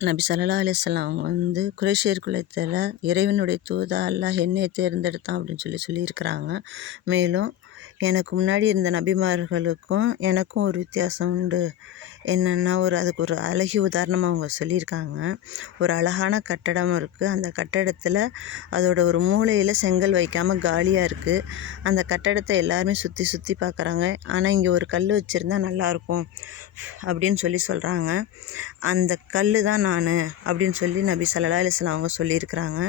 நபி சல்லா அலிஸ்லாம் அவங்க வந்து குரேஷியர் குலத்தில் இறைவனுடைய தூதா அல்லாஹ் என்னையை தேர்ந்தெடுத்தான் அப்படின்னு சொல்லி சொல்லியிருக்கிறாங்க. மேலும் எனக்கு முன்னாடி இருந்த நபிமார்களுக்கும் எனக்கும் ஒரு வித்தியாசம் உண்டு. என்னென்னா ஒரு அதுக்கு ஒரு அழகிய உதாரணமாக அவங்க சொல்லியிருக்காங்க. ஒரு அழகான கட்டடம் இருக்குது அந்த கட்டடத்தில் அதோட ஒரு மூலையில் செங்கல் வைக்காமல் காலியாக இருக்குது அந்த கட்டடத்தை எல்லாருமே சுற்றி சுற்றி பார்க்குறாங்க ஆனால் இங்கே ஒரு கல் வச்சுருந்தா நல்லாயிருக்கும் அப்படின்னு சொல்லி சொல்கிறாங்க அந்த கல் தான் நான் அப்படின்னு சொல்லி நபி ஸல்லல்லாஹு அலைஹி அவங்க சொல்லியிருக்கிறாங்க.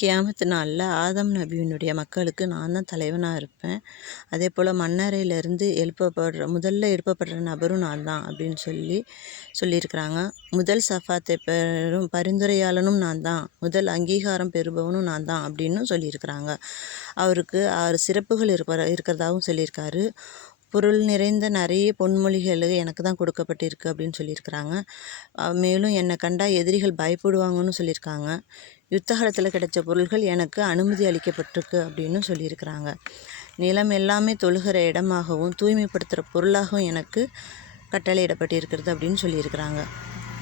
கியாமத்து நாளில் ஆதம் நபியினுடைய மக்களுக்கு நான் தான் தலைவனாக இருப்பேன். அதே போல் மண்ணறையிலேருந்து எழுப்பப்படுற முதல்ல எழுப்பப்படுற நபரும் நான் தான் அப்படின்னு சொல்லி சொல்லியிருக்கிறாங்க. முதல் சஃபாத்தை பெறும் பரிந்துரையாளனும் நான் தான். முதல் அங்கீகாரம் பெறுபவனும் நான் தான் அப்படின்னு சொல்லியிருக்கிறாங்க. அவருக்கு ஆறு சிறப்புகள் இருப்ப இருக்கிறதாகவும் சொல்லியிருக்காரு. பொருள் நிறைந்த நிறைய பொன்மொழிகள் எனக்கு தான் கொடுக்கப்பட்டிருக்கு அப்படின்னு சொல்லியிருக்கிறாங்க. மேலும் என்னை கண்டால் எதிரிகள் பயப்படுவாங்கன்னு சொல்லியிருக்காங்க. யுத்த காலத்தில் கிடைச்ச பொருள்கள் எனக்கு அனுமதி அளிக்கப்பட்டிருக்கு அப்படின்னு சொல்லியிருக்கிறாங்க. நிலம் எல்லாமே தொழுகிற இடமாகவும் தூய்மைப்படுத்துகிற பொருளாகவும் எனக்கு கட்டளையிடப்பட்டிருக்கிறது அப்படின்னு சொல்லியிருக்கிறாங்க.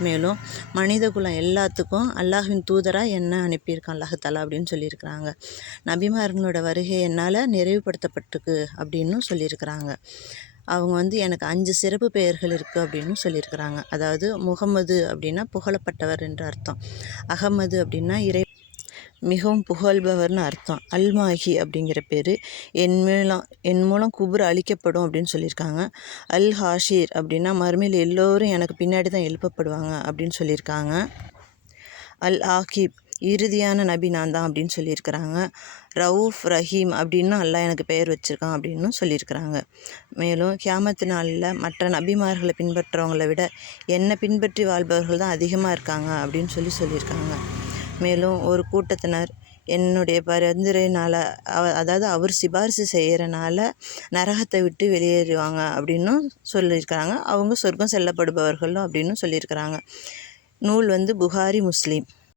மேலும் மனித குலம் எல்லாத்துக்கும் அல்லாஹின் தூதராக என்ன அனுப்பியிருக்கான் அல்லாஹாலா அப்படின்னு சொல்லியிருக்கிறாங்க. நபிமார்களோட வருகை என்னால் நிறைவுபடுத்தப்பட்டிருக்கு அப்படின்னும் சொல்லியிருக்கிறாங்க. அவங்க வந்து எனக்கு அஞ்சு சிறப்பு பெயர்கள் இருக்குது அப்படின்னு சொல்லியிருக்கிறாங்க. அதாவது முகமது அப்படின்னா புகழப்பட்டவர் என்று அர்த்தம். அகமது அப்படின்னா இறை மிகவும் புகழ்பவர்னு அர்த்தம். அல்மாஹி அப்படிங்கிற பேர். என் மூலம் என் மூலம் குபுர் அழிக்கப்படும் அப்படின்னு சொல்லியிருக்காங்க. அல் ஹாஷிர் அப்படின்னா மறுமையில் எல்லோரும் எனக்கு பின்னாடி தான் எழுப்பப்படுவாங்க அப்படின்னு சொல்லியிருக்காங்க. அல் ஆகிப் இறுதியான நபி நான் தான் அப்படின்னு சொல்லியிருக்கிறாங்க. ரவுஃப் ரஹீம் அப்படின்னு அல்லாஹ் எனக்கு பெயர் வச்சுருக்கான் அப்படின்னு சொல்லியிருக்கிறாங்க. மேலும் கியாமத்து நாளில் மற்ற நபிமார்களை பின்பற்றுறவங்களை விட என்னை பின்பற்றி வாழ்பவர்கள் தான் அதிகமாக இருக்காங்க அப்படின்னு சொல்லி சொல்லியிருக்காங்க. மேலும் ஒரு கூட்டத்தினர் என்னுடைய பரிந்துரையினால் அவ அதாவது அவர் சிபாரிசு செய்கிறனால நரகத்தை விட்டு வெளியேறுவாங்க அப்படின்னும் சொல்லியிருக்கிறாங்க. அவங்க சொர்க்கம் செல்லப்படுபவர்களும் அப்படின்னு சொல்லியிருக்கிறாங்க. நூல் வந்து புகாரி முஸ்லீம்.